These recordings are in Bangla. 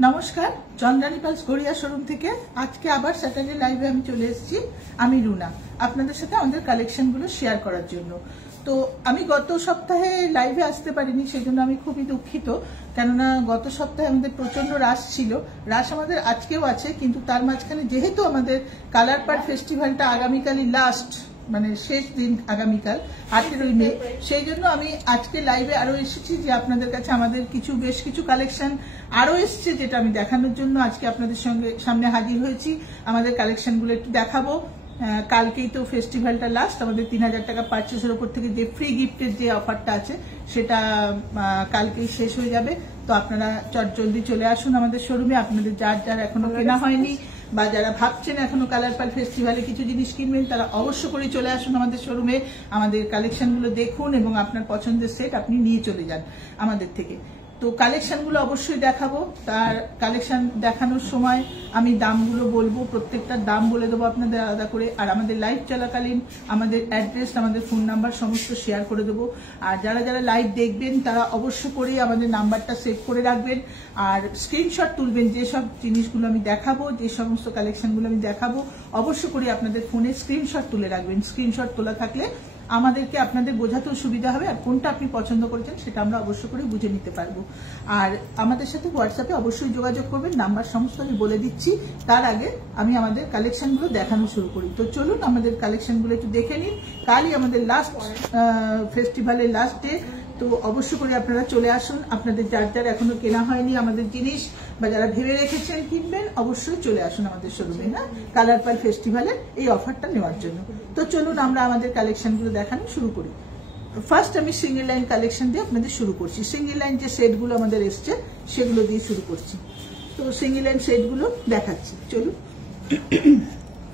নমস্কার, চন্দ্রানী পালস গড়িয়া শোরুম থেকে আজকে আবার স্যাটারডে লাইভে আমি চলে এসেছি। আমি রুনা, আপনাদের সাথে আমাদের কালেকশনগুলো শেয়ার করার জন্য। তো আমি গত সপ্তাহে লাইভে আসতে পারিনি, সেই জন্য আমি খুবই দুঃখিত। কেননা গত সপ্তাহে আমাদের প্রচন্ড রাশ ছিল। রাশ আমাদের আজকেও আছে, কিন্তু তার মাঝখানে যেহেতু আমাদের কালার পার্ট ফেস্টিভ্যালটা আগামীকালই লাস্ট, মানে শেষ দিন আগামীকাল 18 মে, সেই জন্য আমি আজকে লাইভে আরো এসেছি যে আপনাদের কাছে আমাদের বেশ কিছু কালেকশন আরো এসছে, যেটা আমি দেখানোর জন্য আজকে আপনাদের সামনে হাজির হয়েছি। আমাদের কালেকশনগুলো একটু দেখাবো। কালকেই তো ফেস্টিভ্যালটা লাস্ট, আমাদের 3000 টাকা পারচেসের উপর থেকে যে ফ্রি গিফটের যে অফারটা আছে সেটা কালকেই শেষ হয়ে যাবে। তো আপনারা জলদি চলে আসুন আমাদের শোরুমে। আপনাদের যার এখনো কেনা হয়নি বা যারা ভাবছেন এখনো কালার পার্ল ফেস্টিভ্যালে কিছু জিনিস কিনবেন, তারা অবশ্য করে চলে আসুন আমাদের শোরুমে। আমাদের কালেকশনগুলো দেখুন এবং আপনার পছন্দের সেট আপনি নিয়ে চলে যান আমাদের থেকে। তো কালেকশনগুলো অবশ্যই দেখাবো। তার কালেকশন দেখানোর সময় আমি দামগুলো বলবো, প্রত্যেকটার দাম বলে দেবো আপনাদের আলাদা করে। আর আমাদের লাইভ চলাকালীন আমাদের অ্যাড্রেস, আমাদের ফোন নাম্বার সমস্ত শেয়ার করে দেবো। আর যারা লাইভ দেখবেন তারা অবশ্য করেই আমাদের নাম্বারটা সেভ করে রাখবেন আর স্ক্রিনশট তুলবেন। যেসব জিনিসগুলো আমি দেখাবো, যে সমস্ত কালেকশনগুলো আমি দেখাবো, অবশ্য করে আপনাদের ফোনে স্ক্রিনশট তুলে রাখবেন। স্ক্রিনশট তোলা থাকলে আমাদেরকে আপনাদের বোঝাতেও সুবিধা হবে, আর কোনটা আপনি পছন্দ করেছেন সেটা আমরা অবশ্য করে বুঝে নিতে পারবো। আর আমাদের সাথে হোয়াটসঅ্যাপে অবশ্যই যোগাযোগ করবেন, নাম্বার সমস্ত আমি বলে দিচ্ছি। তার আগে আমি আমাদের কালেকশনগুলো দেখানো শুরু করি। তো চলুন আমাদের কালেকশনগুলো একটু দেখে নিন। কালই আমাদের লাস্ট ফেস্টিভ্যালের লাস্ট ডে, তো অবশ্য করে আপনারা চলে আসুন। আপনাদের যার এখনো কেনা হয়নি আমাদের জিনিস, বা যারা ভেবে রেখেছেন কিনবেন, অবশ্যই চলে আসুন আমাদের শোরুমে, না কালার পার্ল ফেস্টিভ্যালের এই অফারটা নেওয়ার জন্য। তো চলুন আমরা আমাদের কালেকশনগুলো দেখানো শুরু করি। ফার্স্ট আমি সিঙ্গেল লাইন কালেকশন দিয়ে আপনাদের শুরু করছি। সিঙ্গেল লাইন যে সেটগুলো আমাদের এসছে সেগুলো দিয়ে শুরু করছি। তো সিঙ্গেল লাইন সেটগুলো দেখাচ্ছি, চলুন।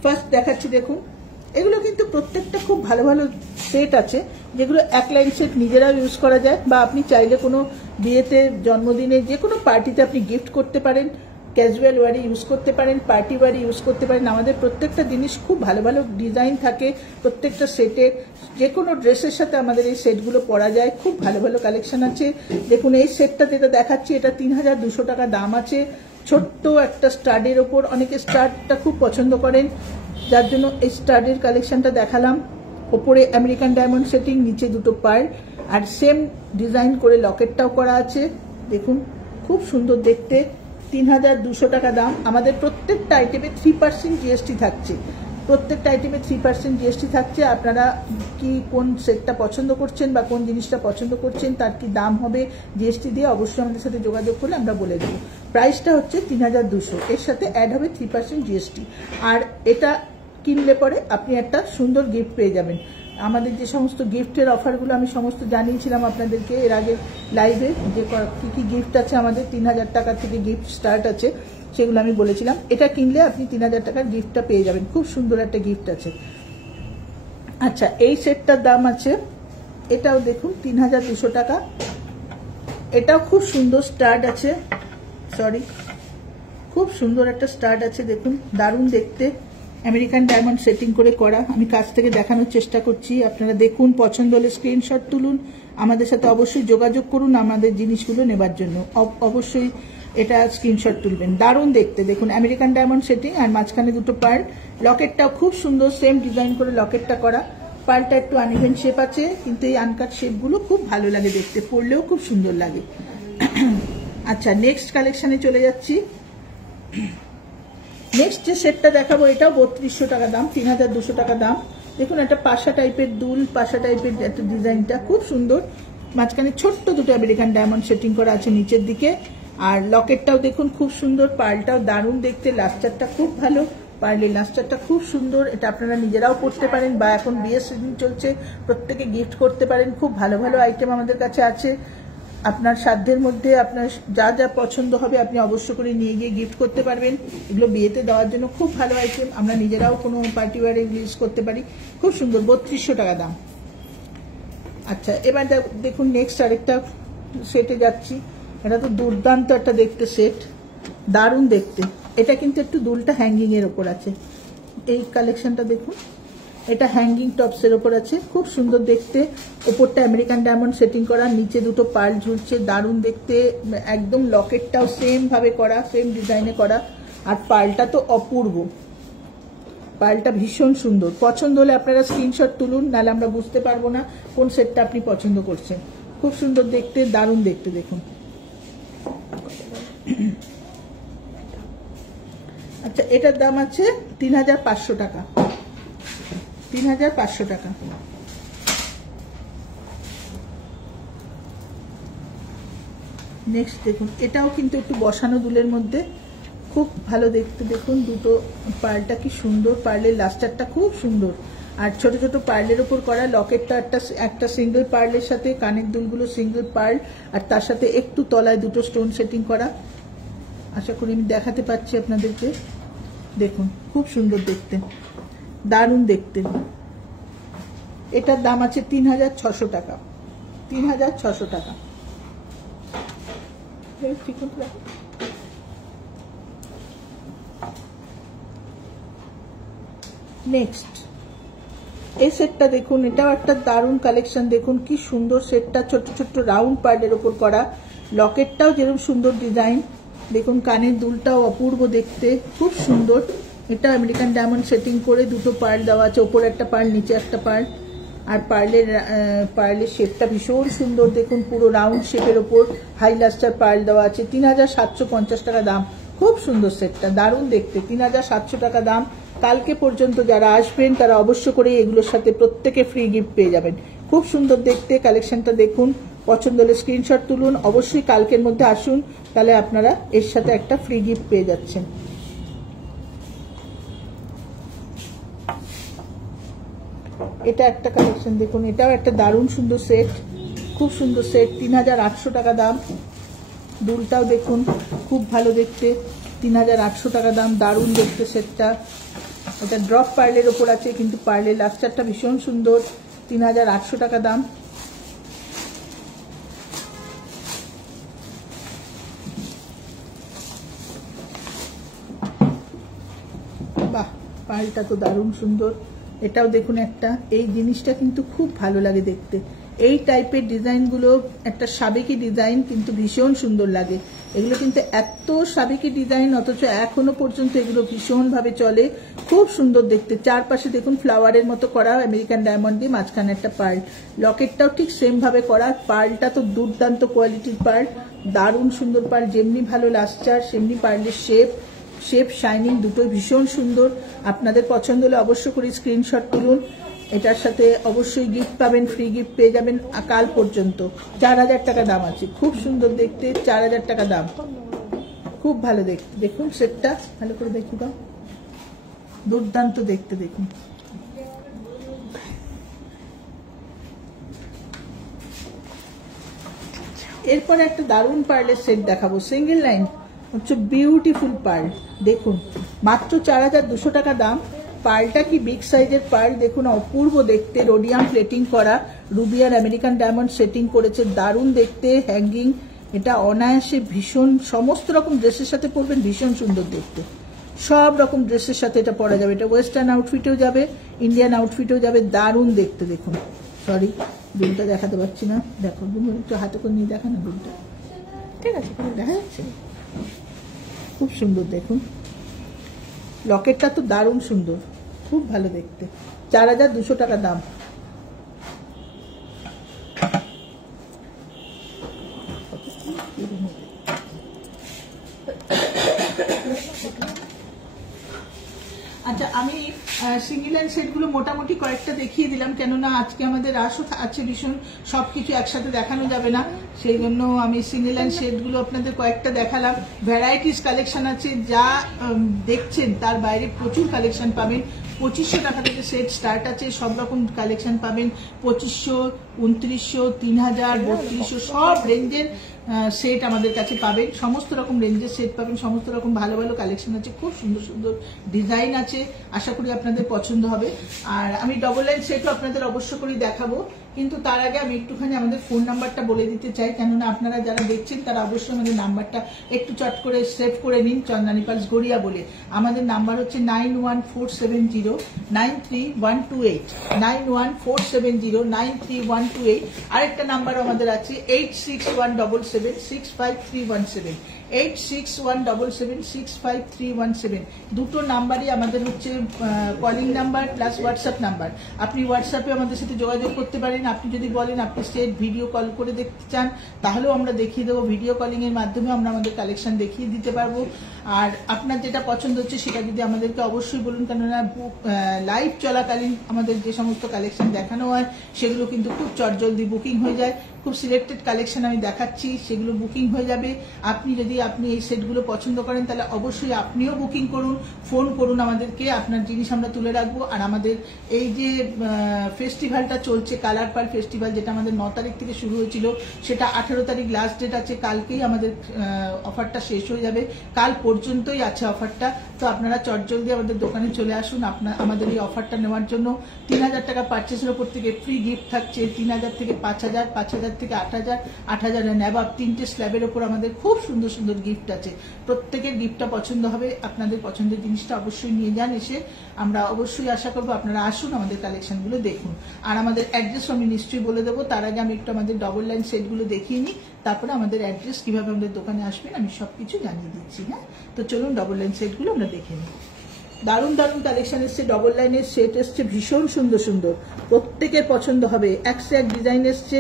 ফার্স্ট দেখাচ্ছি, দেখুন এগুলো কিন্তু প্রত্যেকটা খুব ভালো ভালো সেট আছে, যেগুলো এক লাইন সেট নিজেরাও ইউজ করা যায়, বা আপনি চাইলে কোনো বিয়েতে, জন্মদিনে, যে কোনো পার্টিতে আপনি গিফট করতে পারেন। ক্যাজুয়াল ওয়ারে ইউজ করতে পারেন, পার্টি ওয়ারে ইউজ করতে পারেন। আমাদের প্রত্যেকটা জিনিস খুব ভালো ভালো ডিজাইন থাকে প্রত্যেকটা সেটে। যে কোনো ড্রেসের সাথে আমাদের এই সেটগুলো পরা যায়। খুব ভালো ভালো কালেকশন আছে। দেখুন এই সেটটা যেটা দেখাচ্ছি, এটা 3200 টাকা দাম আছে। ছোট্ট একটা স্টাডের ওপর, অনেকে স্টাডটা খুব পছন্দ করেন, যার জন্য এই স্টাডের কালেকশনটা দেখালাম। ওপরে আমেরিকান ডায়মন্ড সেটিং, নিচে দুটো পার্ল, আর সেম ডিজাইন করে লকেটটাও করা আছে। দেখুন খুব সুন্দর দেখতে। 3200 টাকা দাম। আমাদের প্রত্যেকটা আইটেমে 3% জিএসটি থাকছে। প্রত্যেকটা আইটেমে 3% জিএসটি থাকছে। আপনারা কি কোন সেটটা পছন্দ করছেন বা কোন জিনিসটা পছন্দ করছেন, তার কি দাম হবে জিএসটি দিয়ে, অবশ্যই আমাদের সাথে যোগাযোগ করলে আমরা বলে দেব। প্রাইসটা হচ্ছে 3200, এর সাথে অ্যাড হবে 3% জিএসটি। আর এটা কিনলে পরে আপনি একটা সুন্দর গিফট পেয়ে যাবেন। আমাদের যে সমস্ত গিফটের অফারগুলো আমি সমস্ত জানিয়েছিলাম আপনাদেরকে এর আগে লাইভে, যে কি গিফট আছে আমাদের, 3000 টাকা থেকে গিফট স্টার্ট আছে, সেগুলো আমি বলেছিলাম। এটা কিনলে আপনি 3000 টাকার গিফটটা পেয়ে যাবেন। খুব সুন্দর একটা গিফট আছে। আচ্ছা, এই সেটটার দাম আছে, এটাও দেখুন 3200 টাকা। এটাও খুব সুন্দর স্টার্ট আছে, খুব সুন্দর একটা স্টার্ট আছে। দেখুন দারুণ দেখতে, আমেরিকান ডায়মন্ড সেটিং করে করা। আমি কাছ থেকে দেখানোর চেষ্টা করছি, আপনারা দেখুন। পছন্দ হলে স্ক্রিনশট তুলুন, আমাদের সাথে অবশ্যই যোগাযোগ করুন আমাদের জিনিসগুলো নেবার জন্য। অবশ্যই এটা স্ক্রিনশট তুলবেন। দারুণ দেখতে, দেখুন আমেরিকান ডায়মন্ড সেটিং, আর মাঝখানে দুটো পার্ল। লকেটটাও খুব সুন্দর, সেম ডিজাইন করে লকেটটা করা। পার্লটা একটু আনইভেন শেপ আছে, কিন্তু এই আনকাট শেপগুলো খুব ভালো লাগে দেখতে, পরলেও খুব সুন্দর লাগে। আচ্ছা, নেক্সট কালেকশনে চলে যাচ্ছি। নেক্সট যে সেটটা দেখাবো, এটাও 3200 টাকা দাম, 3200 টাকা দাম। দেখুন একটা পাশা টাইপের দুল, পাশা টাইপের একটা ডিজাইনটা খুব সুন্দর। মাঝখানে ছোট্ট দুটো আমেরিকান ডায়মন্ড সেটিং করা আছে নিচের দিকে। আর লকেটটাও দেখুন খুব সুন্দর, পার্লটাও দারুণ দেখতে, লাস্টারটা খুব ভালো, পার্লের লাস্টারটা খুব সুন্দর। এটা আপনারা নিজেরাও পরতে পারেন, বা এখন বিয়ের সিজন চলছে, প্রত্যেকে গিফট করতে পারেন। খুব ভালো ভালো আইটেম আমাদের কাছে আছে। আপনার সাধ্যের মধ্যে আপনার যা পছন্দ হবে আপনি অবশ্য করে নিয়ে গিয়ে গিফট করতে পারবেন। এগুলো বিয়েতে দেওয়ার জন্য খুব ভালো আইটেম। আমরা নিজেরাও কোনো পার্টি ওয়ারে ইউজ করতে পারি। খুব সুন্দর, 3200 টাকা দাম। আচ্ছা, এবার দেখুন নেক্সট আরেকটা সেটে যাচ্ছি। এটা তো দুর্দান্ত একটা দেখতে সেট, দারুণ দেখতে। এটা কিন্তু একটু দুলটা হ্যাঙ্গিং এর ওপর আছে। এই কালেকশনটা দেখুন, এটা হ্যাঙ্গিং টপসের ওপর আছে, খুব সুন্দর দেখতে। ওপরটা আমেরিকান ডায়মন্ড সেটিং করা, নিচে দুটো পার্ল ঝুলছে, দারুণ দেখতে। একদম লকেটটাও সেম ভাবে করা, সেম ডিজাইনে করা। আর পার্লটা তো অপূর্ব, পার্লটা ভীষণ সুন্দর। পছন্দ হলে আপনারা স্ক্রিনশট তুলুন, নাহলে আমরা বুঝতে পারবো না কোন সেটটা আপনি পছন্দ করছেন। খুব সুন্দর দেখতে, দারুণ দেখতে। দেখুন, আচ্ছা এটার দাম আছে 3500 টাকা, 3500 টাকা। নেক্সট দেখুন, এটাও কিন্তু একটু বসানো দুলের মধ্যে, খুব ভালো দেখতে। দেখুন দুটো পার্লটা কি সুন্দর, পার্লের লাস্টারটা খুব সুন্দর। আর ছোট ছোট পার্লের উপর করা, লকেটটা একটা সিঙ্গেল পার্লের সাথে, কানের দুলগুলো সিঙ্গেল পার্ল, আর তার সাথে একটু তলায় দুটো স্টোন সেটিং করা। আশা করি আমি দেখাতে পাচ্ছি আপনাদেরকে। দেখুন খুব সুন্দর দেখতে, দারুণ দেখতে। এটার দাম আছে 3600 টাকা, 3600 টাকা। নেক্সট এই সেটটা দেখুন, এটাও একটা দারুণ কালেকশন। দেখুন কি সুন্দর সেটটা, ছোট ছোট রাউন্ড পার্লের ওপর করা, লকেটটাও যেরকম সুন্দর ডিজাইন। দেখুন কানের দুলটাও অপূর্ব দেখতে, খুব সুন্দর। এটা আমেরিকান ডায়মন্ড সেটিং করে দুটো পার্ল দেওয়া আছে, ওপরে একটা পার্ল, নিচে একটা পার্ল। আর পার্লের শেপটা ভীষণ সুন্দর। দেখুন পুরো রাউন্ড শেপের ওপর হাই লাস্টার পার্ল দেওয়া আছে। 3750 টাকা দাম। খুব সুন্দর সেটটা, দারুণ দেখতে। 3700 টাকা দাম। কালকে পর্যন্ত যারা আসবেন তারা অবশ্য করে এগুলোর সাথে প্রত্যেকে ফ্রি গিফট পেয়ে যাবেন। খুব সুন্দর দেখতে কালেকশনটা। দেখুন, পছন্দ হলে স্ক্রিনশট তুলুন, অবশ্যই কালকের মধ্যে আসুন, তাহলে আপনারা এর সাথে একটা ফ্রি গিফট পেয়ে যাচ্ছেন। এটা একটা কালেকশন দেখুন, এটাও একটা দারুণ সুন্দর সেট, খুব সুন্দর সেট। 3800 টাকা দাম। দুলটাও দেখুন খুব ভালো দেখতে, 3800 টাকা দাম। দারুণ দেখতে সেটটা। এটা ড্রপ পার্লের ওপর আছে, কিন্তু পার্লের লাস্টারটা ভীষণ সুন্দর। 3800 টাকা দাম। বাহ, পার্লটা তো দারুণ সুন্দর। এটাও দেখুন একটা, এই জিনিসটা কিন্তু খুব ভালো লাগে দেখতে। এই টাইপের ডিজাইনগুলো একটা সাবেকি ডিজাইন, কিন্তু ভীষণ সুন্দর লাগে। এগুলো কিন্তু এত সাবেকি ডিজাইন, অথচ এখনো পর্যন্ত এগুলো ভীষণভাবে চলে। খুব সুন্দর দেখতে। চারপাশে দেখুন ফ্লাওয়ারের মতো করা আমেরিকান ডায়মন্ড দিয়ে, মাঝখানে একটা পার্ল। লকেটটাও ঠিক সেম ভাবে করা। পার্লটা তো দুর্দান্ত কোয়ালিটির পার্ল, দারুণ সুন্দর পার্ল। যেমনি ভালো লাস্টার, সেমনি পার্লের শেপ শাইনিং দুটোই ভীষণ সুন্দর। আপনাদের পছন্দ হলে অবশ্য করে স্ক্রিনশট তুলুন। এটার সাথে অবশ্যই গিফট পাবেন, ফ্রি গিফট পেয়ে যাবেন। কাল পর্যন্ত 4000 টাকা দাম আছে। খুব সুন্দর দেখতে, 4000 টাকা দাম। খুব ভালো দেখতে। দেখুন সেটটা ভালো করে দেখি দাও, দুর্দান্ত দেখতে। দেখুন এরপর একটা দারুণ পার্লের সেট দেখাবো, সিঙ্গেল লাইন হচ্ছে বিউটিফুল পার্ল। দেখুন মাত্র 4200 টাকা দাম। পার্লটা কি বিগ সাইজের পার্ল, দেখুন অপূর্ব দেখতে। রোডিয়াম প্লেটিং করা, রুবি আর আমেরিকান ডায়মন্ড সেটিং করেছে, দারুণ দেখতে। হ্যাঙ্গিং, এটা অনায়াসে ভীষণ সমস্ত রকম ড্রেসের সাথে পরবেন, ভীষণ সুন্দর দেখতে। সব রকম ড্রেসের সাথে এটা পরা যাবে। এটা ওয়েস্টার্ন আউটফিটেও যাবে, ইন্ডিয়ান আউটফিটেও যাবে, দারুণ দেখতে। দেখুন, সরি দুলটা দেখাতে পারছি না, দেখো একটু হাতে করে নিয়ে দেখা না দুলটা, ঠিক আছে দেখা যাচ্ছে। খুব সুন্দর দেখুন, লকেটটা তো দারুণ সুন্দর, খুব ভালো দেখতে। 4200 টাকা দাম। আচ্ছা, আমি সিঙ্গেল হ্যান্ড সেটগুলো মোটামুটি কয়েকটা দেখিয়ে দিলাম, কেননা আজকে আমাদের রাশও আছে ভীষণ, সবকিছু একসাথে দেখানো যাবে না, সেই জন্য আমি সিঙ্গেল হ্যান্ড সেটগুলো আপনাদের কয়েকটা দেখালাম। ভ্যারাইটিস কালেকশন আছে, যা দেখছেন তার বাইরে প্রচুর কালেকশন পাবেন। 2500 টাকা থেকে সেট স্টার্ট আছে, সব রকম কালেকশন পাবেন। 2500, 2900, 3000, 3200 সব রেঞ্জের সেট আমাদের কাছে পাবেন, সমস্ত রকম রেঞ্জের সেট পাবেন, সমস্ত রকম ভালো ভালো কালেকশন আছে, খুব সুন্দর সুন্দর ডিজাইন আছে, আশা করি আপনাদের পছন্দ হবে। আর আমি ডবল লাইন সেটও আপনাদের অবশ্য করেই দেখাবো, কিন্তু তার আগে আমি একটুখানি আমাদের ফোন নাম্বারটা বলে দিতে চাই, কেননা আপনারা যারা দেখছেন তারা অবশ্যই আমাদের নাম্বারটা একটু চট করে সেভ করে নিন, চন্দনী পালস গড়িয়া বলে। আমাদের নাম্বার হচ্ছে 9147093128, 9147093128। আরেকটা নাম্বারও আমাদের আছে 8617765317, 8617765317। দুটো নাম্বারই আমাদের হচ্ছে calling number plus WhatsApp number. আপনি হোয়াটসঅ্যাপে আমাদের সাথে যোগাযোগ করতে পারেন। আপনি যদি বলেন আপনি স্টেট ভিডিও কল করে দেখতে চান, তাহলেও আমরা দেখিয়ে দেবো, ভিডিও কলিং এর মাধ্যমে আমরা আমাদের কালেকশন দেখিয়ে দিতে পারবো। আর আপনার যেটা পছন্দ হচ্ছে সেটা যদি আমাদেরকে অবশ্যই বলুন, কেননা লাইভ চলাকালীন আমাদের যে সমস্ত কালেকশন দেখানো হয় সেগুলো কিন্তু খুব চটজলদি বুকিং হয়ে যায়। খুব সিলেক্টেড কালেকশন আমি দেখাচ্ছি, সেগুলো বুকিং হয়ে যাবে। আপনি এই সেটগুলো পছন্দ করেন তাহলে অবশ্যই আপনিও বুকিং করুন, ফোন করুন আমাদেরকে, আপনার জিনিস আমরা তুলে রাখবো। আর আমাদের এই যে ফেস্টিভ্যালটা চলছে, কালার পার ফেস্টিভ্যাল, যেটা আমাদের 9 তারিখ থেকে শুরু হয়েছিল, সেটা 18 তারিখ লাস্ট ডেট আছে। কালকেই আমাদের অফারটা শেষ হয়ে যাবে, কাল পর্যন্তই আছে অফারটা। তো আপনারা চটজলদি আমাদের দোকানে চলে আসুন আমাদের এই অফারটা নেওয়ার জন্য। 3000 টাকা পারচেসের উপর থেকে ফ্রি গিফট থাকছে, 3000 থেকে 5000, 5000 থেকে 8000, 8000 এন্ড অ্যাবাভ 3টে স্ল্যাবের উপর আমাদের খুব সুন্দর সুন্দর গিফট আছে। প্রত্যেকের গিফটটা পছন্দ হবে, আপনাদের পছন্দের জিনিসটা অবশ্যই নিয়ে যান এসে। আমরা অবশ্যই আশা করবো আপনারা আসুন, আমাদের কালেকশনগুলো দেখুন। আর আমাদের অ্যাড্রেস আমি নিশ্চয়ই বলে দেবো, তার আগে আমি একটু আমাদের ডবল লাইন সেটগুলো দেখিয়ে নিই, তারপরে আমাদের অ্যাড্রেস, কিভাবে আমাদের দোকানে আসবেন আমি সবকিছু জানিয়ে দিচ্ছি। হ্যাঁ, তো চলুন ডবল লাইন সেটগুলো আমরা দেখে নিই। দারুণ দারুণ কালেকশন এসছে, ডবল লাইনের সেট এসছে, ভীষণ সুন্দর সুন্দর, প্রত্যেকের পছন্দ হবে। এক সে এক ডিজাইন এসছে,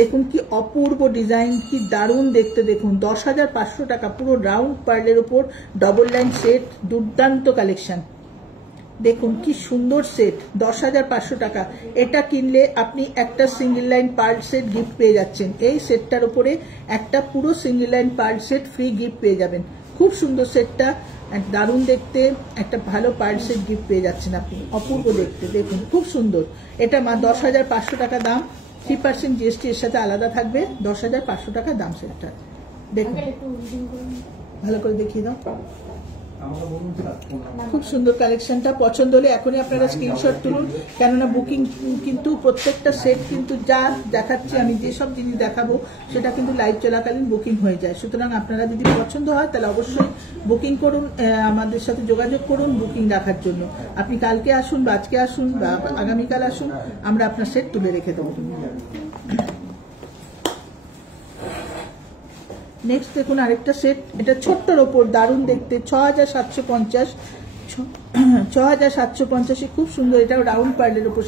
দেখুন কি অপূর্ব ডিজাইন, কি দারুণ দেখতে। দেখুন 10,500 টাকা পুরো রাউন্ড পার্লের উপর ডবল লাইন সেট, দুর্দান্ত কালেকশন। দেখুন কি সুন্দর সেট, 10,500 টাকা। এটা কিনলে আপনি একটা single line pearl set gift পেয়ে যাচ্ছেন। এই সেটটার উপরে একটা পুরো single line pearl set free gift পেয়ে যাবেন। খুব সুন্দর সেটটা, দারুণ দেখতে, একটা ভালো পার্ল সেট গিফট পেয়ে যাচ্ছেন আপনি, অপূর্ব দেখতে। দেখুন খুব সুন্দর, এটা 10,500 টাকা দাম, 3% জিএসটি এর সাথে আলাদা থাকবে। 10,500 টাকা দাম সেটটা। দেখুন ভালো করে দেখিয়ে দাও, খুব সুন্দর কালেকশনটা। পছন্দ হলে এখনই আপনারা স্ক্রিনশট তুলুন, কেননা বুকিং কিন্তু প্রত্যেকটা সেট কিন্তু যা দেখাচ্ছি আমি, যেসব জিনিস দেখাবো সেটা কিন্তু লাইভ চলাকালীন বুকিং হয়ে যায়। সুতরাং আপনারা যদি পছন্দ হয় তাহলে অবশ্যই বুকিং করুন, আমাদের সাথে যোগাযোগ করুন বুকিং রাখার জন্য। আপনি কালকে আসুন বা আজকে আসুন বা আগামীকাল আসুন, আমরা আপনার সেট তুলে রেখে দেবো। নেক্সট দেখুন আরেকটা সেট, এটা ছোট্টর ওপর দারুণ দেখতে, 6,750, 6,750, খুব সুন্দর। এটা রাউন্ড পার্লের উপর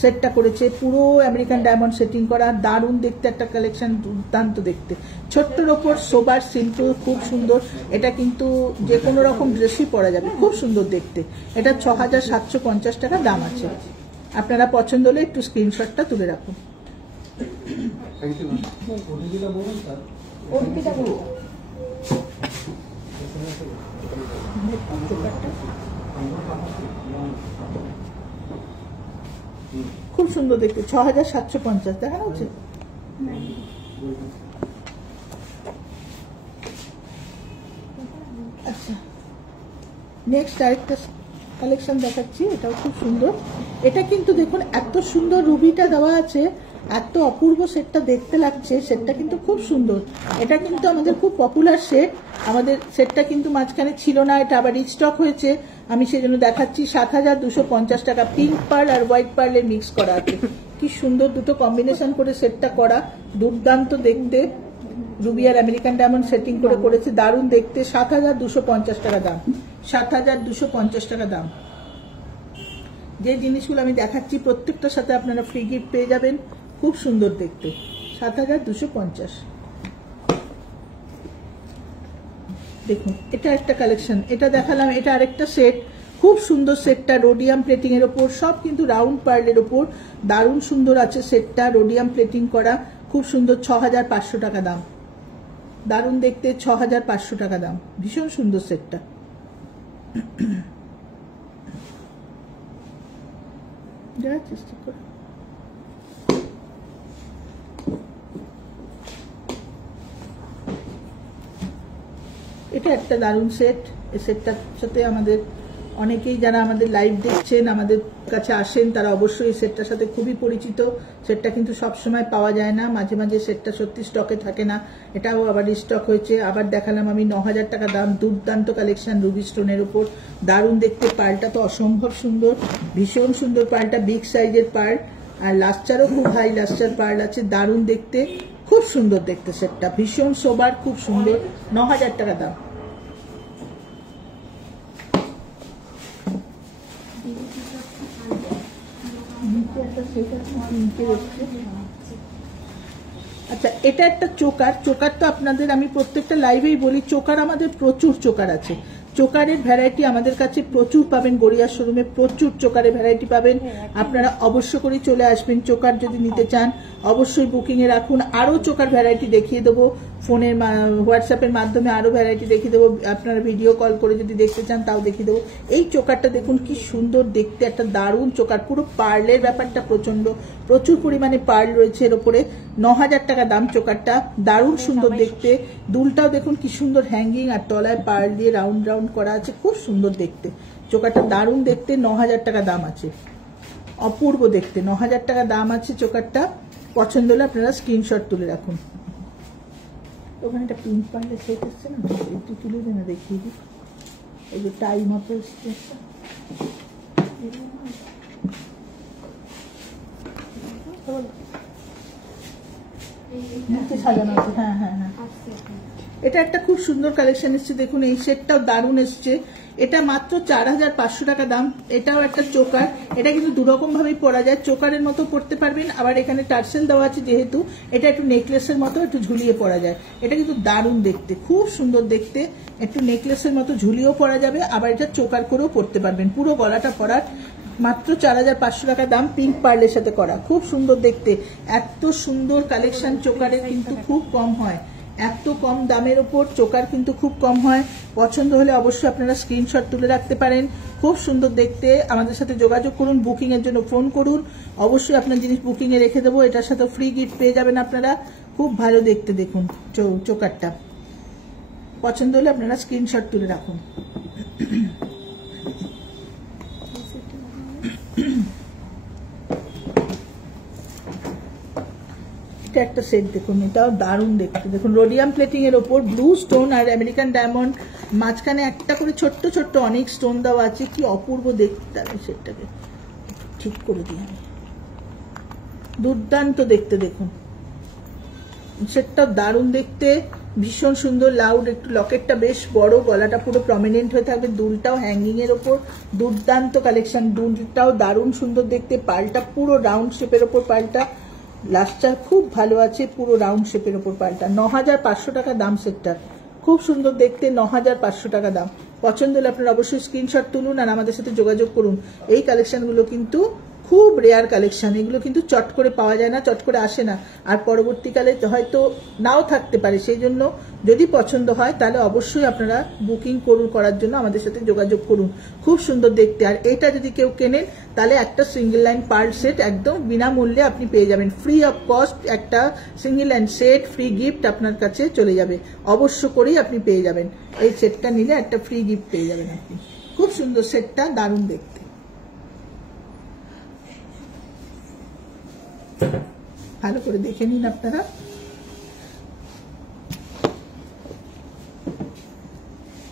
সেটটা করেছে, পুরো আমেরিকান ডায়মন্ড সেটিং করা, দারুণ দেখতে একটা কালেকশন, দুর্দান্ত দেখতে। ছোট্টর ওপর সোবার সিম্পল, খুব সুন্দর। এটা কিন্তু যে কোনো রকম ড্রেসই পরা যাবে, খুব সুন্দর দেখতে। এটা 6,750 টাকা দাম আছে। আপনারা পছন্দ হলে একটু স্ক্রিনশটটা তুলে রাখুন। খুব সুন্দর দেখতে, 6,750 দেখানো উচিত। আচ্ছা, নেক্সট আরেকটা কালেকশন দেখাচ্ছি, এটাও খুব সুন্দর। এটা কিন্তু দেখুন এত সুন্দর রুবিটা দেওয়া আছে, এত অপূর্ব সেটটা দেখতে লাগছে, সেটটা কিন্তু খুব সুন্দর। এটা কিন্তু আমাদের খুব পপুলার সেট, আমাদের সেটটা কিন্তু মাঝখানে ছিল না, এটা আবার রিস্টক হয়েছে, আমি সেই জন্য দেখাচ্ছি। 7,250 টাকা, পিঙ্ক পার্ল আর হোয়াইট পার্লের মিক্স করা আছে। কি সুন্দর দুটো কম্বিনেশন করে সেটটা করা, দুর্দান্ত দেখতে। রুবি আর আমেরিকান ডায়মন্ড সেটিং করে করেছে, দারুণ দেখতে। 7,250 টাকা দাম, 7,250 টাকা দাম। যে জিনিসগুলো আমি দেখাচ্ছি প্রত্যেকটার সাথে আপনারা ফ্রি গিফট পেয়ে যাবেন, খুব সুন্দর দেখতে। 7,250। দেখুন এটা একটা কালেকশন, এটা দেখালাম, এটা আরেকটা সেট, খুব সুন্দর সেটটা, রোডিয়াম প্লেটিং এর ওপর, সব কিন্তু রাউন্ড পার্লের ওপর, দারুণ সুন্দর আছে সেটটা, রোডিয়াম প্লেটিং করা, খুব সুন্দর। 6,500 টাকা দাম, দারুণ দেখতে, 6,500 টাকা দাম, ভীষণ সুন্দর সেটটা। চেষ্টা করে এটা একটা দারুণ সেট। এই সেটটার সাথে আমাদের অনেকেই যারা আমাদের লাইভ দেখছেন, আমাদের কাছে আসেন, তারা অবশ্যই এই সেটটার সাথে খুবই পরিচিত। সেটটা কিন্তু সবসময় পাওয়া যায় না, মাঝে মাঝে সেটটা সত্যি স্টকে থাকে না। এটাও আবার স্টক হয়েছে। আবার দেখালাম আমি 9000 টাকা দাম, দুর্দান্ত কালেকশন রুবি স্টোনের উপর, দারুণ দেখতে। পার্লটা তো অসম্ভব সুন্দর, ভীষণ সুন্দর পার্লটা, বিগ সাইজের পার্ল, আর লাস্টারও খুব হাই লাস্টার পার্ল আছে, দারুণ দেখতে, খুব সুন্দর দেখতে সেটটা, ভীষণ সোবার, খুব সুন্দর। 9000 টাকা দাম। আচ্ছা, এটা একটা চোকার। চোকার তো আপনাদের আমি প্রত্যেকটা লাইভেই বলি, চোকার আমাদের প্রচুর চোকার আছে। চোকারের ভ্যারাইটি আমাদের কাছে প্রচুর পাবেন, গড়িয়া শোরুমে প্রচুর চোকারের ভ্যারাইটি পাবেন। আপনারা অবশ্য করে চলে আসবেন। চোকার যদি নিতে চান অবশ্যই বুকিং এ রাখুন। আরো চোকার ভ্যারাইটি দেখিয়ে দেবো ফোনের হোয়াটসঅ্যাপের মাধ্যমে, আরো ভ্যারাইটি দেখিয়ে দেবো। আপনারা ভিডিও কল করে যদি দেখতে চান তাও দেখিয়ে দেবো। এই চোকারটা দেখুন কি সুন্দর দেখতে, একটা দারুণ চোকার, পুরো পার্লের ব্যাপারটা প্রচন্ড, প্রচুর পরিমাণে পার্ল রয়েছে এর উপরে। 9000 টাকা দাম চোকারটা, দারুণ সুন্দর দেখতে। দুলটাও দেখুন কি সুন্দর হ্যাঙ্গিং, আর তলায় পার্ল দিয়ে রাউন্ড রাউন্ড করা আছে, খুব সুন্দর দেখতে। চোকারটা দারুণ দেখতে, 9000 টাকা দাম আছে, অপূর্ব দেখতে। 9000 টাকা দাম আছে চোকারটা। পছন্দ হলে আপনারা স্ক্রিনশট তুলে রাখুন। ওখানে একটা পিঙ্ক পার্লের সেট এসছে না, একটু তুলে দেন, দেখিয়ে দিই। এই যে টাই মতো এসছে একটা, সাজানো আছে। হ্যাঁ হ্যাঁ হ্যাঁ, এটা একটা খুব সুন্দর কালেকশন এসছে দেখুন। এই সেটটাও দারুণ এসছে। এটা মাত্র 4500 টাকা দাম। এটাও একটা চোকার। এটা কিন্তু দুরকম ভাবেই পরা যায়, চোকারের মতো পরতে পারবেন, আবার এখানে টার্সেল দেওয়া আছে যেহেতু, এটা একটু নেকলেসের মতো একটু ঝুলিয়ে পরা যায়। এটা কিন্তু দারুণ দেখতে, খুব সুন্দর দেখতে, একটু নেকলেসের মতো ঝুলিয়েও পরা যাবে, আবার এটা চোকার করেও পরতে পারবেন। পুরো গলাটা পরার, মাত্র 4500 টাকা দাম, পিঙ্ক পার্লের সাথে করা, খুব সুন্দর দেখতে। এত সুন্দর কালেকশন চোকারের কিন্তু খুব কম হয়, এত কম দামের ওপর চোকার কিন্তু খুব কম হয়। পছন্দ হলে অবশ্যই আপনারা স্ক্রিনশট তুলে রাখতে পারেন। খুব সুন্দর দেখতে, আমাদের সাথে যোগাযোগ করুন, বুকিং এর জন্য ফোন করুন, অবশ্যই আপনার জিনিস বুকিং এ রেখে দেবো। এটার সাথে ফ্রি গিফট পেয়ে যাবেন আপনারা। খুব ভালো দেখতে দেখুন চোকারটা। পছন্দ হলে আপনারা স্ক্রিনশট তুলে রাখুন। একটা সেট দেখুন, এটাও দারুণ দেখতে। দেখুন রোডিয়াম প্লেটিং এর ওপর ব্লু স্টোন আর আমেরিকান ডায়মন্ড, মাঝখানে একটা করে ছোট্ট ছোট্ট অনেক স্টোন দেওয়া আছে, কি অপূর্ব দেখতে। আমি সেটটাকে ঠিক করে দিই, আমি দুর্দান্ত দেখতে দেখুন। সেটটা দারুণ দেখতে, ভীষণ সুন্দর, লাউড একটু, লকেটটা বেশ বড়, গলাটা পুরো প্রমিনেন্ট হয়ে থাকবে, দুলটাও হ্যাঙ্গিং এর ওপর, দুর্দান্ত কালেকশন। দুলটাও দারুণ সুন্দর দেখতে, পালটা পুরো রাউন্ড শেপের ওপর, পালটা লাস্টার খুব ভালো আছে, পুরো রাউন্ড শেপের ওপর পালটা। 9500 টাকা দাম সেটটার, খুব সুন্দর দেখতে, 9500 টাকা দাম। পছন্দ হলে আপনারা অবশ্যই স্ক্রিনশট তুলুন আর আমাদের সাথে যোগাযোগ করুন। এই কালেকশনগুলো কিন্তু খুব রেয়ার কালেকশন, এগুলো কিন্তু চট করে পাওয়া যায় না, চট করে আসে না, আর পরবর্তীকালে হয়তো নাও থাকতে পারে। সেই জন্য যদি পছন্দ হয় তাহলে অবশ্যই আপনারা বুকিং করার জন্য আমাদের সাথে যোগাযোগ করুন। খুব সুন্দর দেখতে। আর এটা যদি কেউ কেনেন তাহলে একটা সিঙ্গেল লাইন পার্ল সেট একদম বিনামূল্যে আপনি পেয়ে যাবেন, ফ্রি অফ কস্ট। একটা single line set free gift আপনার কাছে চলে যাবে, অবশ্য করেই আপনি পেয়ে যাবেন। এই সেটটা নিলে একটা ফ্রি গিফট পেয়ে যাবেন আপনি। খুব সুন্দর সেটটা, দারুণ দেখতে। ভালো করে দেখে নিন আপনারা।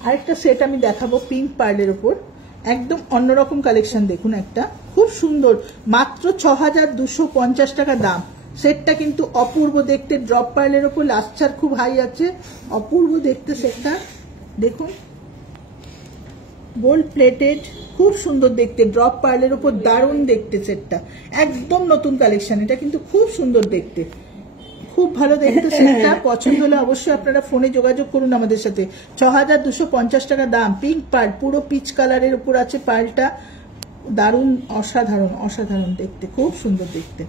আরেকটা সেট আমি দেখাবো পিঙ্ক পার্লের উপর, একদম অন্যরকম কালেকশন দেখুন। একটা খুব সুন্দর, মাত্র 6250 টাকা দাম। সেটটা কিন্তু অপূর্ব দেখতে, ড্রপ পার্লের উপর, লাস্টার খুব হাই আছে, অপূর্ব দেখতে সেটটা দেখুন। গোল্ড প্লেটেড, খুব সুন্দর দেখতে, ড্রপ পার্লের উপর, দারুণ দেখতে সেটটা, একদম নতুন কালেকশন। এটা কিন্তু খুব সুন্দর দেখতে, খুব ভালো দেখতে সেটটা। পছন্দ হলে অবশ্যই আপনারা ফোনে যোগাযোগ করুন আমাদের সাথে। 6250 টাকা দাম, পিঙ্ক পার্ল, পুরো পিচ কালারের উপর আছে পার্লটা, দারুণ, অসাধারণ অসাধারণ দেখতে, খুব সুন্দর দেখতে।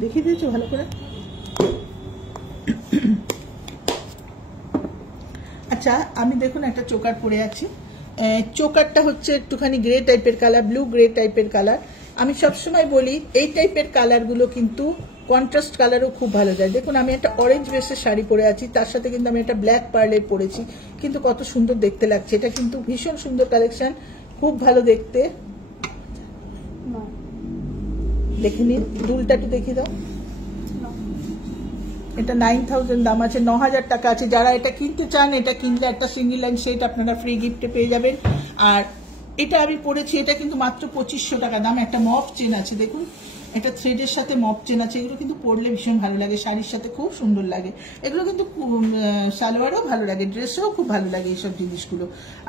দেখিয়ে দিয়েছো ভালো করে। আচ্ছা, আমি দেখুন একটা চোকার পরে আছি। চোকারটা হচ্ছে একটুখানি গ্রে টাইপের কালার, ব্লু গ্রে টাইপের কালার। আমি সবসময় বলি এই টাইপের কালারগুলো কিন্তু কন্ট্রাস্ট কালারও খুব ভালো যায়। দেখুন আমি একটা অরেঞ্জ বেসের শাড়ি পরে আছি, তার সাথে কিন্তু আমি একটা ব্ল্যাক পার্লের পরেছি, কিন্তু কত সুন্দর দেখতে লাগছে। এটা কিন্তু ভীষণ সুন্দর কালেকশন, খুব ভালো দেখতে। দেখে নিন, দুলটা একটু দেখিয়ে দাও। এটা 9000 দাম আছে, 9000 টাকা আছে। যারা এটা কিনতে চান, এটা কিনলে একটা সিঙ্গেল লাইন সেট আপনারা ফ্রি গিফটে পেয়ে যাবেন। আর এটা আমি পরেছি, এটা কিন্তু মাত্র 2500 টাকা দাম। একটা মফ চেন আছে, দেখুন এটা থ্রেডের সাথে মফ চেন আছে। এগুলো কিন্তু পরলে ভীষণ ভালো লাগে, শাড়ির সাথে খুব সুন্দর লাগে। এগুলো কিন্তু সালোয়ারও ভালো লাগে, ড্রেসেও খুব ভালো লাগে এইসব জিনিসগুলো।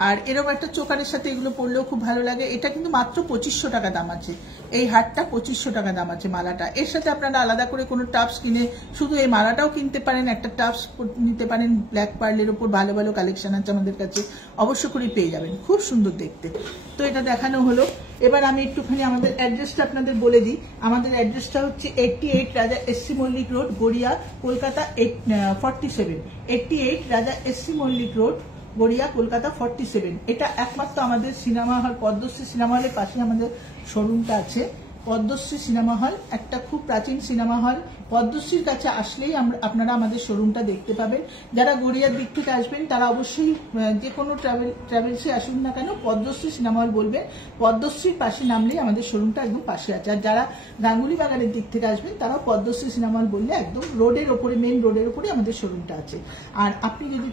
আর এরকম একটা চোকারের সাথে এগুলো পরলেও খুব ভালো লাগে। এটা কিন্তু মাত্র 2500 টাকা দাম আছে। এই হারটা 2500 টাকা দাম আছে, মালাটা। এর সাথে আপনারা আলাদা করে কোনো টাপস কিনে শুধু এই মালাটাও কিনতে পারেন, একটা টাপস নিতে পারেন। ব্ল্যাক পার্লের উপর ভালো ভালো কালেকশন আছে আমাদের কাছে, অবশ্য করেই পেয়ে যাবেন, খুব সুন্দর দেখতে। তো এটা দেখানো হলো। এবার আমি একটুখানি আমাদের অ্যাড্রেসটা আপনাদের বলে দিই। আমাদের অ্যাড্রেসটা হচ্ছে 88 রাজা এসসি মল্লিক রোড, গড়িয়া, কলকাতা 47। 88 রাজা এসসি মল্লিক রোড, গড়িয়া, কলকাতা 47। এটা একমাত্র আমাদের সিনেমা হল, পদ্মশ্রী সিনেমা হলের পাশে আমাদের শোরুমটা আছে। পদ্মশ্রী সিনেমা হল একটা খুব প্রাচীন সিনেমা হল। পদ্মশ্রীর কাছে আসলেই আপনারা আমাদের শোরুমটা দেখতে পাবেন। যারা গড়িয়ার দিক থেকে আসবেন তারা অবশ্যই যে কোনো ট্রাভেলসে আসুন না কেন, পদ্মশ্রী সিনেমা হল বলবেন। পদ্মশ্রীর পাশে নামলেই আমাদের শোরুমটা একদম পাশে আছে। আর যারা গাঙ্গুলি বাগানের দিক থেকে আসবেন তারাও পদ্মশ্রী সিনেমা হল বললে একদম রোডের ওপরে, মেন রোডের ওপরে আমাদের শোরুমটা আছে। আর আপনি যদি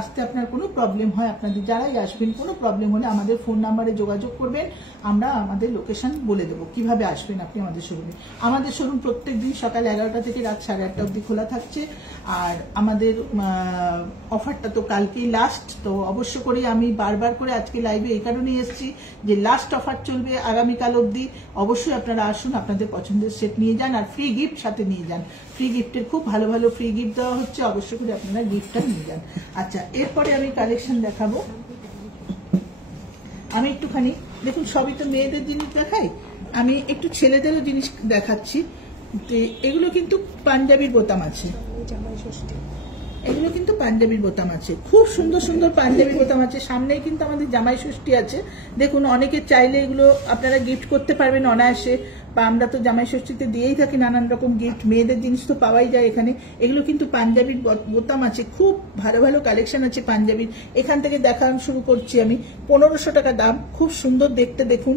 আসতে আপনার কোনো প্রবলেম হয়, আপনাদের যারাই আসবেন কোনো প্রবলেম হলে আমাদের ফোন নাম্বারে যোগাযোগ করবেন, আমরা আমাদের লোকেশন বলে দেবো কিভাবে আসবেন আপনি আমাদের শোরুমে। আমাদের শোরুম প্রত্যেক দিন সকাল 11টা থেকে রাত 8:30 অবধি খোলা থাকছে। আর আমাদের অফারটা তো কালকেই লাস্ট, তো অবশ্য করে আমি বারবার করে আজকে লাইভে এই কারণেই এসেছি যে লাস্ট অফার চলবে আগামীকাল অবধি। অবশ্যই আপনারা আসুন, আপনাদের পছন্দের সেট নিয়ে যান, আর ফ্রি গিফট সাথে নিয়ে যান। ফ্রি গিফটের খুব ভালো ভালো ফ্রি গিফট দেওয়া হচ্ছে, অবশ্যই করে আপনারা গিফটটা নিয়ে যান। আচ্ছা, এরপরে আমি কালেকশন দেখাবো। আমি একটুখানি দেখুন, সবই তো মেয়েদের জিনিস দেখাই, আমি একটু ছেলেদেরও জিনিস দেখাচ্ছি। এগুলো কিন্তু পাঞ্জাবির বোতাম আছে, এগুলো কিন্তু পাঞ্জাবির বোতাম আছে, খুব সুন্দর সুন্দর পাঞ্জাবির বোতাম আছে। সামনেই কিন্তু আমাদের জামাই ষষ্ঠী আছে। দেখুন, অনেকে চাইলে এগুলো আপনারা গিফট করতে পারবেন অনায়াসে, বা আমরা তো জামাই ষষ্ঠীতে দিয়েই থাকি নানান রকম গিফট। মেয়েদের জিনিস তো পাওয়াই যায় এখানে। এগুলো কিন্তু পাঞ্জাবির বোতাম আছে, খুব ভালো ভালো কালেকশন আছে পাঞ্জাবির। এখান থেকে দেখানো শুরু করছি আমি। 1500 টাকা দাম, খুব সুন্দর দেখতে। দেখুন,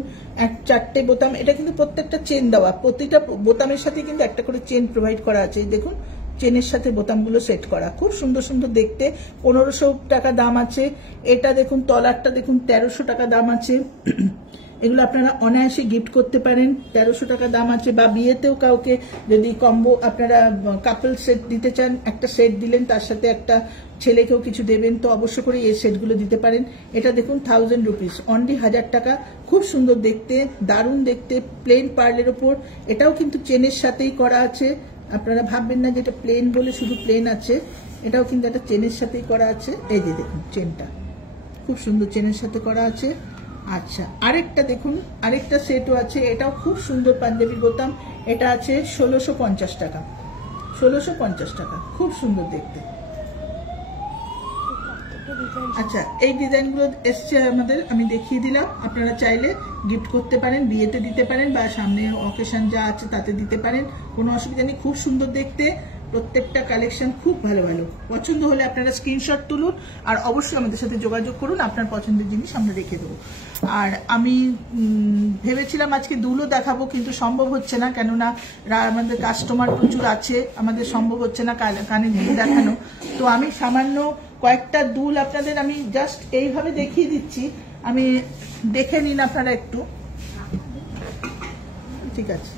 4টে বোতাম, এটা কিন্তু প্রত্যেকটা চেন দেওয়া, প্রতিটা বোতামের সাথে কিন্তু একটা করে চেন প্রোভাইড করা আছে। দেখুন, চেনের সাথে বোতামগুলো সেট করা, খুব সুন্দর সুন্দর দেখতে। 1500 টাকা দাম আছে। এটা দেখুন, তলারটা দেখুন, 1300 টাকা দাম আছে। এগুলো আপনারা অনায়াসে গিফট করতে পারেন, 1300 টাকা দাম আছে। বা বিয়েতেও কাউকে যদি কম্বো আপনারা কাপল সেট দিতে চান, একটা সেট দিলেন, তার সাথে একটা ছেলেকেও কিছু দেবেন, তো অবশ্য করে এই সেটগুলো দিতে পারেন। এটা দেখুন 1000 রুপিস, অনলি 1000 টাকা। খুব সুন্দর দেখতে, দারুণ দেখতে, প্লেন পার্লের ওপর। এটাও কিন্তু চেনের সাথেই করা আছে, আপনারা ভাববেন না যে এটা প্লেন বলে শুধু প্লেন আছে, এটাও কিন্তু একটা চেনের সাথেই করা আছে। এই যে দেখুন, চেনটা খুব সুন্দর চেনের সাথে করা আছে। আচ্ছা, আরেকটা দেখুন, আরেকটা সেটও আছে, এটাও খুব সুন্দর পাঞ্জাবির বোতাম। এটা আছে 1650 টাকা, 1650 টাকা, খুব সুন্দর দেখতে। আচ্ছা, এই ডিজাইনগুলো এসছে আমাদের, আমি দেখিয়ে দিলাম। আপনারা চাইলে গিফট করতে পারেন, বিয়েতে দিতে পারেন, বা সামনে অকেশন যা আছে তাতে দিতে পারেন, কোনো অসুবিধা নেই। খুব সুন্দর দেখতে, প্রত্যেকটা কালেকশন খুব ভালো ভালো। পছন্দ হলে আপনারা স্ক্রিনশট তুলুন, আর অবশ্যই আমাদের সাথে যোগাযোগ করুন, আপনার পছন্দের জিনিস আমরা রেখে দেবো। আর আমি ভেবেছিলাম আজকে দুলও দেখাবো, কিন্তু সম্ভব হচ্ছে না, কেননা আমাদের কাস্টমার প্রচুর আছে, আমাদের সম্ভব হচ্ছে না কানে দুল দেখানো। তো আমি সামান্য কয়েকটা দুল আপনাদের আমি জাস্ট এইভাবে দেখিয়ে দিচ্ছি, আমি দেখে নিন আপনারা একটু। ঠিক আছে,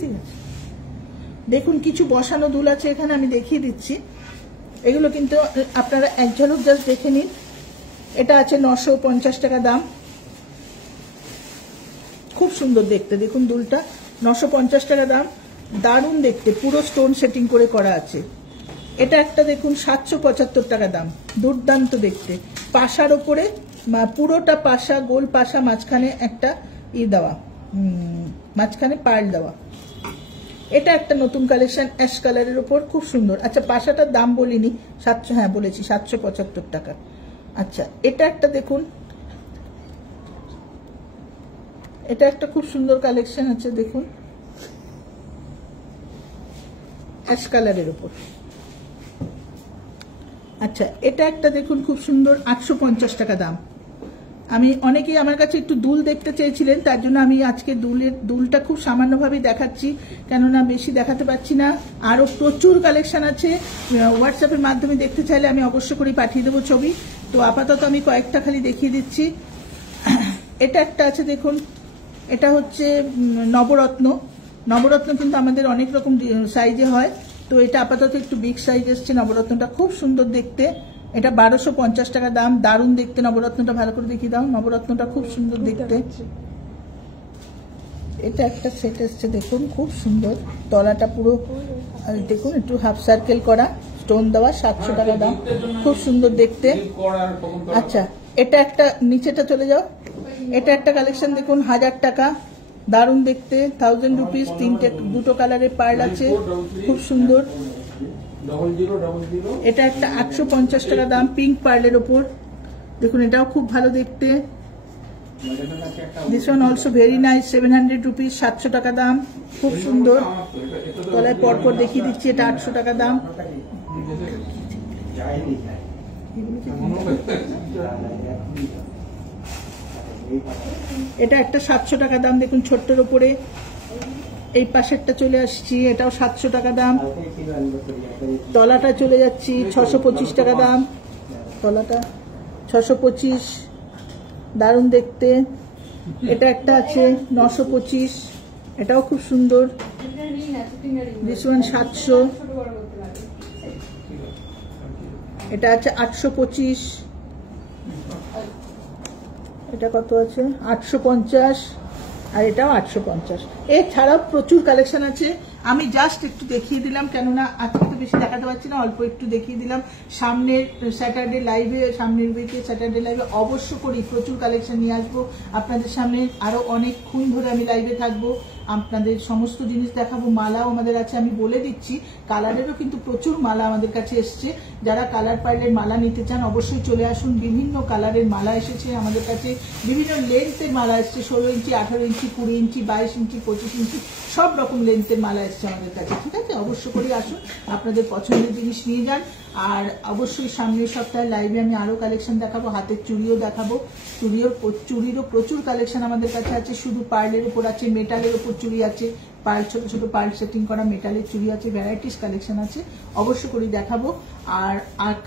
ঠিক আছে, দেখুন কিছু বসানো দুল আছে এখানে, আমি দেখিয়ে দিচ্ছি। এগুলো কিন্তু আপনারা এক ঝলক জাস্ট দেখে নিন। এটা আছে 950 টাকা দাম, খুব সুন্দর দেখতে। দেখুন দুলটা 950 টাকা দাম, দারুণ দেখতে, পুরো স্টোন সেটিং করে করা আছে। এটা একটা দেখুন 775 টাকা দাম, দুর্দান্ত দেখতে, পাশার ওপরে পুরোটা পাশা, গোল পাশা, মাঝখানে একটা দেওয়া, মাঝখানে পার্ল দেওয়া। এটা একটা নতুন কালেকশন, অ্যাশ কালারের উপর, খুব সুন্দর। আচ্ছা, পাশাটার দাম বলিনি, 700, হ্যাঁ বলেছি, 775 টাকা। আচ্ছা, এটা একটা দেখুন, এটা একটা খুব সুন্দর কালেকশন আছে, দেখুন অ্যাশ কালারের উপর। আচ্ছা, এটা একটা দেখুন খুব সুন্দর, 850 টাকা দাম। আমি অনেকেই আমার কাছে একটু দুল দেখতে চেয়েছিলেন, তার জন্য আমি আজকে দুলটা খুব সামান্যভাবেই দেখাচ্ছি, কেননা বেশি দেখাতে পারছি না। আরও প্রচুর কালেকশন আছে, হোয়াটসঅ্যাপের মাধ্যমে দেখতে চাইলে আমি অবশ্য করে পাঠিয়ে দেবো ছবি। তো আপাতত আমি কয়েকটা খালি দেখিয়ে দিচ্ছি। এটা একটা আছে দেখুন, এটা হচ্ছে নবরত্ন। নবরত্ন কিন্তু আমাদের অনেক রকম সাইজে হয়, তো এটা আপাতত একটু বিগ সাইজ এসছে। নবরত্নটা খুব সুন্দর দেখতে, এটা 1250 টাকা দাম। দারুণ দেখতে নবরত্নটা, ভালো করে দেখিয়ে দাও। নবরত্নটা খুব সুন্দর দেখতে। এটা একটা সেট এসছে দেখুন, খুব সুন্দর। তলাটা পুরো দেখুন একটু হাফ সার্কেল করা, স্টোন দেওয়া, 700 টাকা দাম। খুব সুন্দর দেখতে। আচ্ছা, এটা একটা, নিচেটা চলে যাও। এটা একটা কালেকশন দেখুন, 1000 টাকা, দারুণ দেখতে, 1000 রুপিস। দুটো কালারের পার্ল আছে, খুব সুন্দর। এটা একটা 850 টাকা দাম, পিঙ্ক পার্লের ওপর দেখুন, এটাও খুব ভালো দেখতে। This one also very nice, 700 rupees, 700 টাকা দাম, খুব সুন্দর। তলায় পরপর দেখিয়ে দিচ্ছি, এটা 800 টাকা দাম। এটা একটা 700 টাকা দাম দেখুন, ছোট্টর ওপরে। এই পাশেরটা চলে আসছি, এটাও 700 টাকা দাম। তলাটা চলে যাচ্ছি, 625 টাকা দাম। তলাটা 625, দারুণ দেখতে। এটা একটা আছে 925, এটাও খুব সুন্দর। This one 700। এটা আছে 825। এটা কত আছে? 850। আর এটাও 850। এছাড়াও প্রচুর কালেকশন আছে, আমি জাস্ট একটু দেখিয়ে দিলাম, কেননা আজকে তো বেশি দেখাতে পারছি না, অল্প একটু দেখিয়ে দিলাম। সামনের স্যাটারডে লাইভে, সামনের উইকে স্যাটারডে লাইভে অবশ্য করি প্রচুর কালেকশন নিয়ে আসবো আপনাদের সামনে। আরো অনেকক্ষণ ধরে আমি লাইভে থাকবো, আপনাদের সমস্ত জিনিস দেখাবো। মালাও আমাদের আছে, আমি বলে দিচ্ছি, কালারেরও কিন্তু প্রচুর মালা আমাদের কাছে এসছে। যারা কালার পাইলের মালা নিতে চান অবশ্যই চলে আসুন। বিভিন্ন কালারের মালা এসেছে আমাদের কাছে, বিভিন্ন লেন্থের মালা এসছে, 16 ইঞ্চি, 18 ইঞ্চি, 20 ইঞ্চি, 22 ইঞ্চি, 25 ইঞ্চি, সব রকম লেন্থের মালা এসছে আমাদের কাছে। ঠিক আছে, অবশ্য করে আসুন, আপনাদের পছন্দের জিনিস নিয়ে যান। আর অবশ্যই সামনের সপ্তাহে লাইভে আমি আরো কালেকশন দেখাবো, হাতের চুড়িও দেখাবো। চুড়িরও প্রচুর কালেকশন আমাদের কাছে আছে, শুধু পার্লের উপর আছে, মেটালের উপর চুড়ি আছে, পার্ল, ছোট ছোট পার্ল সেটিং করা মেটালের চুড়ি আছে, ভ্যারাইটিস কালেকশন আছে, অবশ্য করে দেখাবো। আর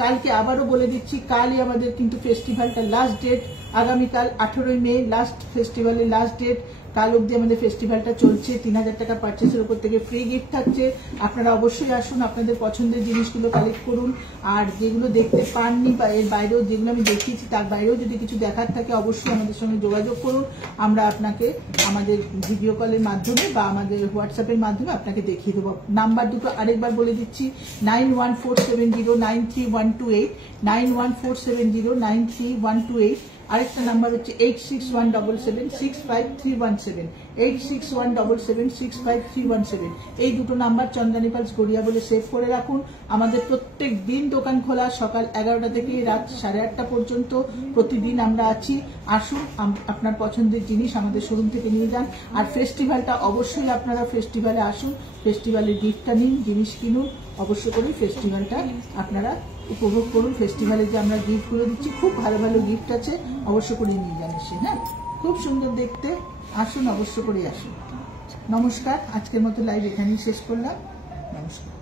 কালকে আবারও বলে দিচ্ছি, কালই আমাদের কিন্তু ফেস্টিভ্যালটা লাস্ট ডেট, আগামীকাল 18ই মে লাস্ট, ফেস্টিভ্যালের লাস্ট ডেট। কাল অব্দি আমাদের ফেস্টিভ্যালটা চলছে। 3000 টাকা পারচেসের উপর থেকে ফ্রি গিফট থাকছে। আপনারা অবশ্যই আসুন, আপনাদের পছন্দের জিনিসগুলো কালেক্ট করুন। আর যেগুলো দেখতে পাননি বা এর বাইরেও যেগুলো আমি দেখিয়েছি তার বাইরেও যদি কিছু দেখার থাকে অবশ্যই আমাদের সঙ্গে যোগাযোগ করুন। আমরা আপনাকে আমাদের ভিডিও কলের মাধ্যমে বা আমাদের হোয়াটসঅ্যাপের মাধ্যমে আপনাকে দেখিয়ে দেবো। নাম্বার দুটো আরেকবার বলে দিচ্ছি, 9147093128, 9147093128। আরেকটা নাম্বার হচ্ছে 8617765317, 8617765317। এই দুটো নাম্বার চন্দ্রানী পালস গড়িয়া বলে সেভ করে রাখুন। আমাদের প্রত্যেক দিন দোকান খোলা, সকাল 11টা থেকে রাত 8:30 পর্যন্ত প্রতিদিন আমরা আছি। আসুন, আপনার পছন্দের জিনিস আমাদের শোরুম থেকে নিয়ে যান। আর ফেস্টিভ্যালটা অবশ্যই আপনারা ফেস্টিভ্যালে আসুন, ফেস্টিভ্যালের গিফটটা নিন, জিনিস কিনুন, অবশ্য করে ফেস্টিভ্যালটা আপনারা উপভোগ করুন। ফেস্টিভ্যালে যে আমরা গিফটগুলো দিচ্ছি, খুব ভালো ভালো গিফট আছে, অবশ্য করে নিয়ে যান এসে। হ্যাঁ, খুব সুন্দর দেখতে, আসুন, অবশ্য করে আসুন। নমস্কার, আজকের মতো লাইভ এখানেই শেষ করলাম। নমস্কার।